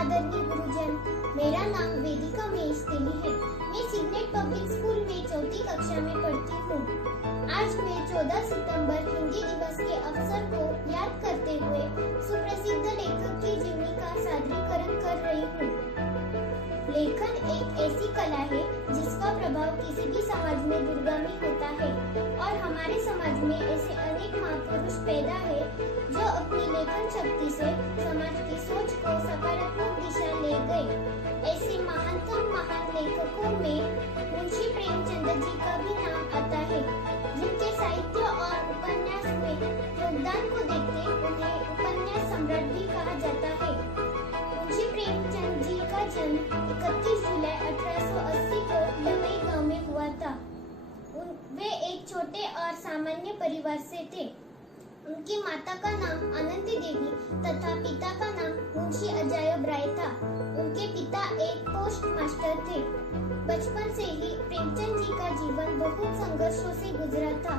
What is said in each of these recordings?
आदरणीय गुरुजन, मेरा नाम वेदिका महेश तेली है। मैं सिग्नेट पब्लिक स्कूल में चौथी कक्षा में पढ़ती हूँ। आज मैं 14 सितंबर हिंदी दिवस के अवसर को याद करते हुए सुप्रसिद्ध लेखक की जीवनी का सादरीकरण कर रही हूँ। लेखन एक ऐसी कला है जिसका प्रभाव किसी भी समाज में दूरगामी होता है और हमारे समाज में ऐसे अनेक महापुरुष पैदा है जो अपनी लेखन शक्ति से समाज की सोच को सकारात्मक दिशा ले गए। ऐसे महानतम महान लेखकों में मुंशी प्रेमचंद जी का भी नाम आता है, जिनके साहित्य और उपन्यास में योगदान को देखते उन्हें उपन्यास सम्राट भी कहा जाता है। मुंशी प्रेमचंद जी का जन्म 31 जुलाई 1880 को लमई गांव में हुआ था। वे एक छोटे और सामान्य परिवार से थे। उनकी माता का नाम आनंदी देवी तथा पिता का नाम मुंशी अजायब राय था। उनके पिता एक पोस्ट मास्टर थे। बचपन से ही प्रेमचंद जी का जीवन बहुत संघर्षों से गुजरा था।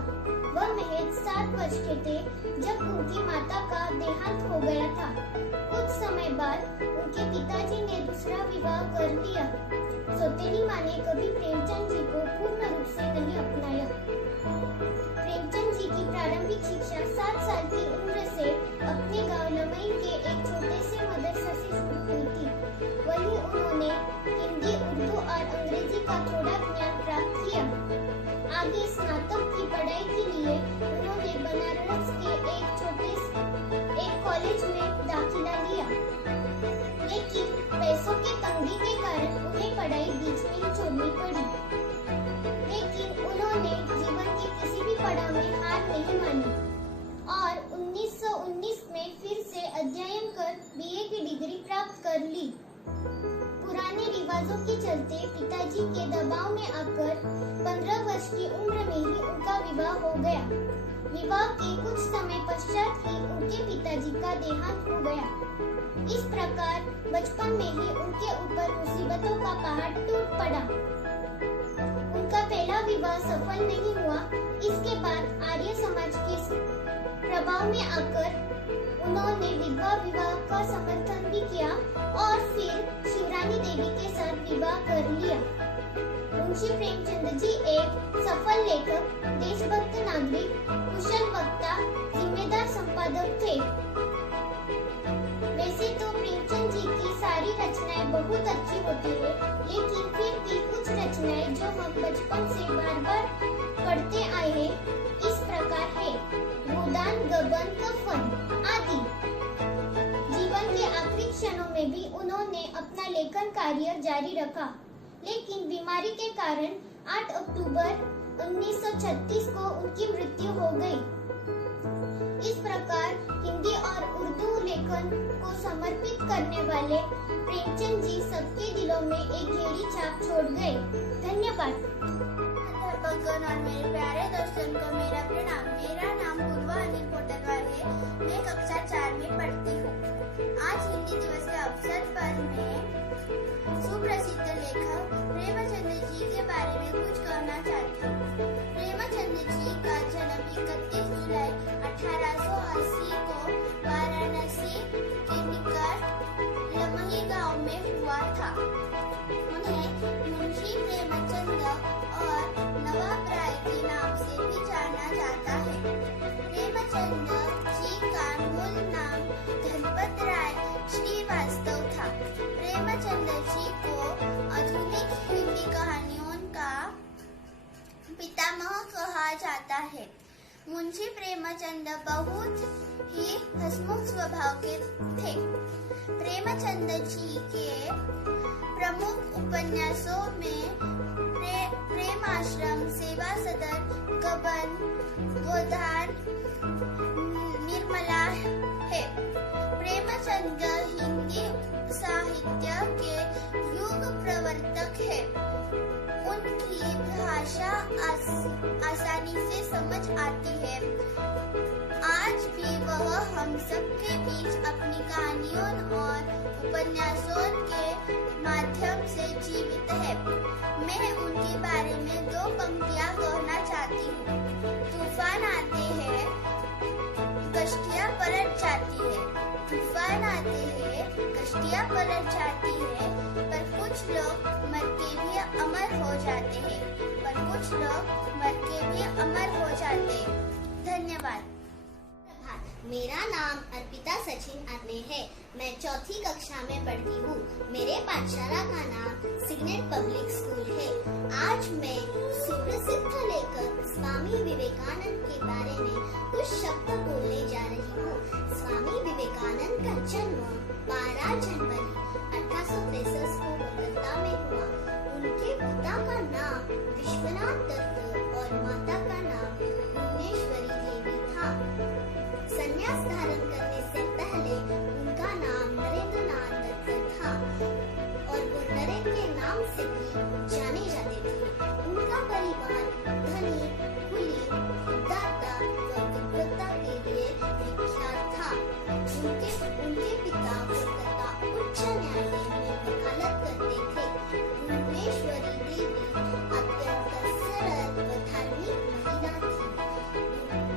वह महज 7 वर्ष के थे जब उनकी माता का देहांत हो गया था। कुछ समय बाद उनके पिताजी ने दूसरा विवाह कर लिया। सौतेली माँ ने कभी प्रेमचंद जी को पूर्ण रूप से नहीं अपनाया। प्रेमचंद जी की प्रारंभिक शिक्षा 7 साल की उम्र से अपने गांव लमई के एक छोटे से मदरसा से शुरू हुई थी। वहीं उन्होंने हिंदी, उर्दू और अंग्रेजी का थोड़ा ज्ञान प्राप्त किया। आगे स्नातक की पढ़ाई के लिए उन्होंने बनारस के एक कॉलेज में दाखिला लिया, लेकिन पैसों के तंगी के कारण उन्हें पढ़ाई बीच में ही छोड़नी पड़ी। लेकिन उन्होंने जीवन के किसी भी पड़ाव में हार नहीं मानी और 1919 में फिर से अध्ययन कर बीए की डिग्री प्राप्त कर ली। पुराने रिवाजों के चलते पिताजी के दबाव में आकर 15 वर्ष की उम्र में ही उनका विवाह हो गया। विवाह के कुछ समय पश्चात ही उनके पिताजी का देहांत हो गया। इस प्रकार बचपन में ही उनके ऊपर मुसीबतों का पहाड़ टूट पड़ा। उनका पहला विवाह सफल नहीं हुआ। इसके बाद आर्य समाज के प्रभाव में आकर उन्होंने विधवा विवाह का समर्थन भी किया और फिर शिवरानी देवी के साथ विवाह कर लिया। मुंशी प्रेमचंद जी एक सफल लेखक, देशभक्त नागरिक, कुशल वक्ता, जिम्मेदार संपादक थे। वैसे तो प्रेमचंद जी की सारी रचनाएं बहुत अच्छी होती है, लेकिन फिर भी कुछ रचनाएं जो हम बचपन से बार-बार पढ़ते आए हैं इस प्रकार है: गोदान, गबन, कफन आदि। जीवन के आखिरी क्षणों में भी उन्होंने अपना लेखन कार्य जारी रखा, लेकिन बीमारी के कारण 8 अक्टूबर 1936 को उनकी मृत्यु हो गई। इस प्रकार हिंदी और उर्दू लेखन को समर्पित करने वाले प्रेमचंद जी सबके दिलों में एक गहरी छाप छोड़ गए। धन्यवाद। अध्यापकगण और मेरे प्यारे दोस्तों को मेरा प्रणाम। मेरा नाम पूर्वा अनिल कोटरवाल है। मैं कक्षा 4 में पढ़ती हूँ। आज हिंदी दिवस के अवसर पर मैं सुप्रसिद्ध लेखक प्रेमचंद जी के बारे में कुछ कहना चाहती हूँ। प्रेमचंद जी का जन्म 31 जुलाई 1880 को वाराणसी के निकट लमही गांव में हुआ था। उन्हें मुंशी प्रेमचंद और नवाब राय के नाम से भी जाना जाता है। प्रेमचंद जी का मूल नाम धनपत राय श्रीवास्तव था। प्रेमचंद जी को आधुनिक हिंदी कहानियों का पितामह कहा जाता है। मुंशी प्रेमचंद बहुत ही हंसमुख स्वभाव के थे। प्रेमचंद जी के प्रमुख उपन्यासों में प्रेम आश्रम, सेवा सदन, गबन, गोदान, निर्मला है। प्रेमचंद हिंदी साहित्य के युग प्रवर्तक है। उनकी भाषा आसानी से समझ आती है। आज भी वह हम सबके बीच अपनी कहानियों और उपन्यासों के माध्यम से जीवित है। मैं उनके बारे में 2 पंक्तियां कहना चाहती हूँ। तूफान आते हैं, कश्तियाँ पलट जाती है। तूफान आते हैं, कश्तियाँ दुनिया पलट जाती है, पर कुछ लोग मर के भी अमर हो जाते हैं, धन्यवाद। मेरा नाम अर्पिता सचिन आर्ने है। मैं चौथी कक्षा में पढ़ती हूँ। मेरे पाठशाला का नाम सिग्नेट पब्लिक स्कूल है। आज मैं सुप्रसिद्ध लेखक स्वामी विवेकानंद के बारे में कुछ शब्द बोलने जा रही हूँ। स्वामी विवेकानंद का जन्म 12 जनवरी 1863 को कोलकाता में हुआ। उनके पिता का नाम विश्वनाथ दत्त और माता का नाम भुवनेश्वरी देवी था। संन्यास धारण करने से पहले उनका नाम नरेंद्रनाथ दत्त था और वो नरेंद्र के नाम से भी जाने जाते थे। उनका परिवार धनी, कुलीन, उदारता और विद्वता के लिए विख्यात था। उनके पिता कोलकाता उच्च न्यायालय में वकालत करते थे। भुवनेश्वरी देवी अत्यंत सरल व धार्मिक महिला थी।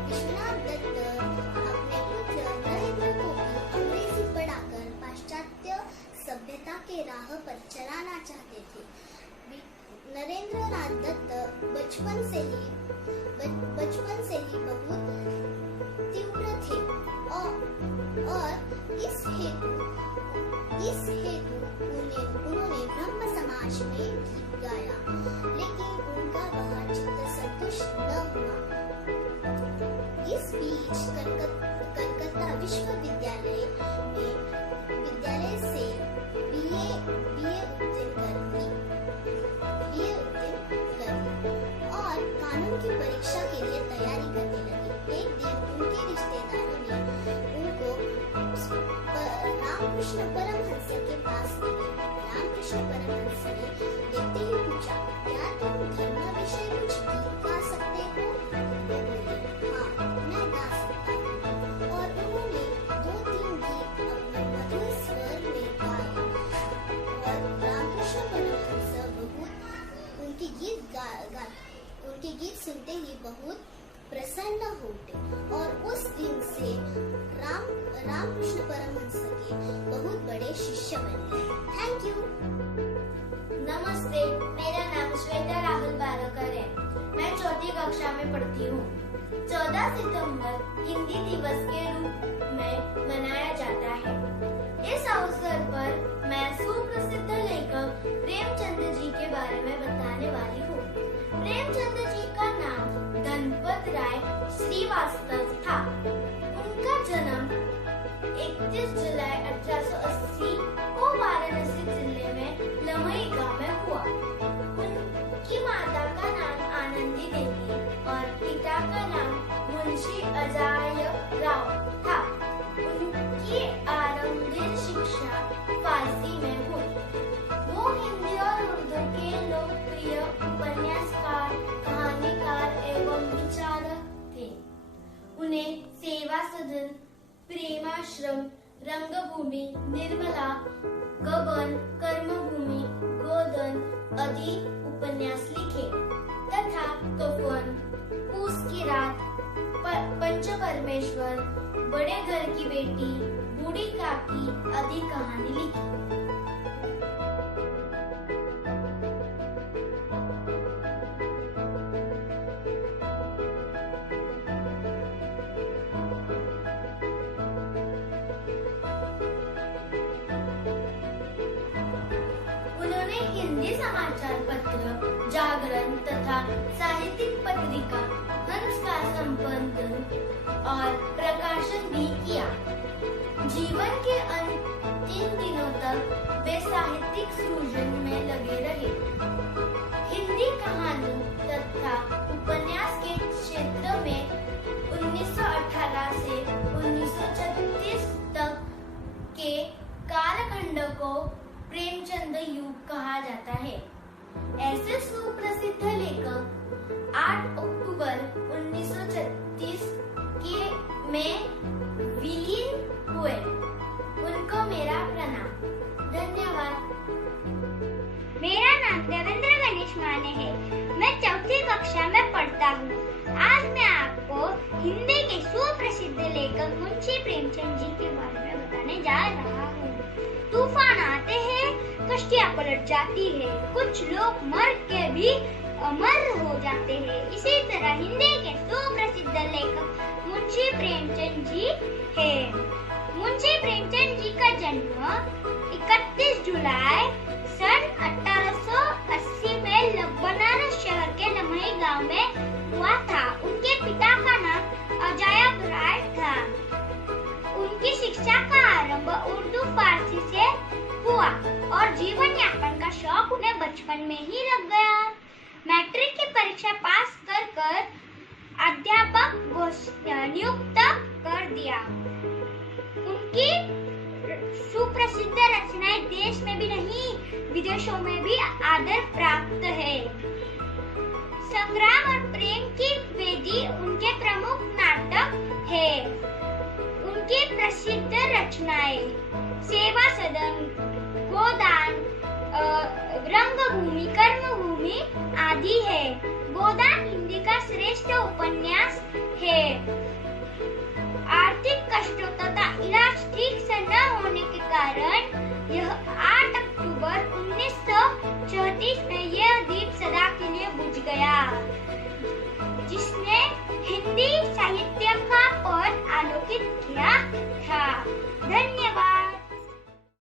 विश्वनाथ दत्त अपने पुत्र नरेंद्र को भी अंग्रेजी पढ़ाकर पाश्चात्य सभ्यता के राह पर चलाना चाहते थे। नरेंद्रनाथ दत्त बचपन से ही बहुत तीव्र थे और इस हेतु उन्होंने ब्रह्म समाज में गीत गाया, लेकिन उनका वह चित्त संतुष्ट न हुआ। इस बीच कलकत्ता विश्वविद्यालय से बीए उत्तीर्ण कर और कानून की परीक्षा के लिए तैयारी करने लगे। एक दिन उनके रिश्तेदारों ने उनको रामकृष्ण परमहंस के पास ले गए। रामकृष्ण परमहंस ने देखते ही पूछा, क्या तुम धर्म विषय कुछ गीत गा सकते हो? वो बोले, हाँ, मैं गा सकता हूँ। और उन्होंने 2-3 गीत अपने मधुर स्वर में गाए और रामकृष्ण परमहंस उनके गीत सुनते ही बहुत प्रसन्न हो उठे और उस दिन से रामकृष्ण परमहंस के बहुत बड़े शिष्य बन गए। Thank you. नमस्ते, मेरा नाम श्वेता राहुल बारोकर है। मैं चौथी कक्षा में पढ़ती हूँ। 14 सितंबर हिंदी दिवस के रूप में मनाया जाता है। इस अवसर पर मैं सुप्रसिद्ध लेखक प्रेमचंद जी के बारे में बताने वाली हूँ। प्रेमचंद जी का नाम धनपत राय श्रीवास्तव था। उनका जन्म 31 जुलाई 1880 को वाराणसी जिले में लमई गांव में हुआ। उनकी माता का नाम आनंदी देवी और पिता का नाम मुंशी अजाय राव था। उनकी आरंभिक शिक्षा फारसी में हुई। वो हिंदी और उर्दू के लोकप्रिय उपन्यासकार, कहानीकार एवं विचारक थे। उन्हें सेवा सदन, प्रेमाश्रम, रंगभूमि, निर्मला, गबन, कर्मभूमि, गोदन आदि उपन्यास लिखे तथा कफन, पूस की रात, पंच परमेश्वर, बड़े घर की बेटी, बूढ़ी काकी आदि कहानी लिखी। उन्होंने हिंदी समाचार पत्र, जागरण तथा साहित्यिक पत्रिका हंस का संपादन और प्रकाशन भी किया। जीवन के अंतिम दिनों तक वे साहित्यिक सृजन में लगे रहे। हिंदी कहानी तथा उपन्यास के क्षेत्र में 1918 से 1936 तक के कालखंड को प्रेमचंद युग कहा जाता है। ऐसे सुप्रसिद्ध लेखक 8 अक्टूबर 1936 में विलीन हुए। उनको मेरा प्रणाम। धन्यवाद। मेरा नाम देवेंद्र गणेश माने है। मैं चौथी कक्षा में पढ़ता हूँ। आज मैं आपको हिंदी के सुप्रसिद्ध लेखक मुंशी प्रेमचंद जी के बारे में बताने जा रहा हूँ। तूफान आते हैं, कश्तियां पलट जाती है, कुछ लोग मर के भी अमर हो जाते हैं। इसी तरह हिंदी के सुप्रसिद्ध लेखक मुंशी प्रेमचंद जी हैं। मुंशी प्रेमचंद जी का जन्म 31 जुलाई सन 1880 में बनारस शहर के लम्हे गांव में हुआ था। उनके पिता का नाम अजायब राय था। उनकी शिक्षा का आरंभ उर्दू फारसी से हुआ और जीवन यापन का शौक उन्हें बचपन में ही लग गया। मैट्रिक की परीक्षा पास कर अध्यापक नियुक्त कर दिया। उनकी सुप्रसिद्ध रचनाएं देश में भी नहीं विदेशों में भी आदर प्राप्त है। संग्राम और प्रेम की वेदी उनके प्रमुख नाटक है। उनकी प्रसिद्ध रचनाएं सेवा सदन, गोदान, रंगभूमि, कर्मभूमि आदि है। गोदान हिंदी का श्रेष्ठ उपन्यास है। आर्थिक कष्टों तथा इलाज ठीक से न होने के कारण यह 8 अक्टूबर 1934 में यह दीप सदा के लिए बुझ गया।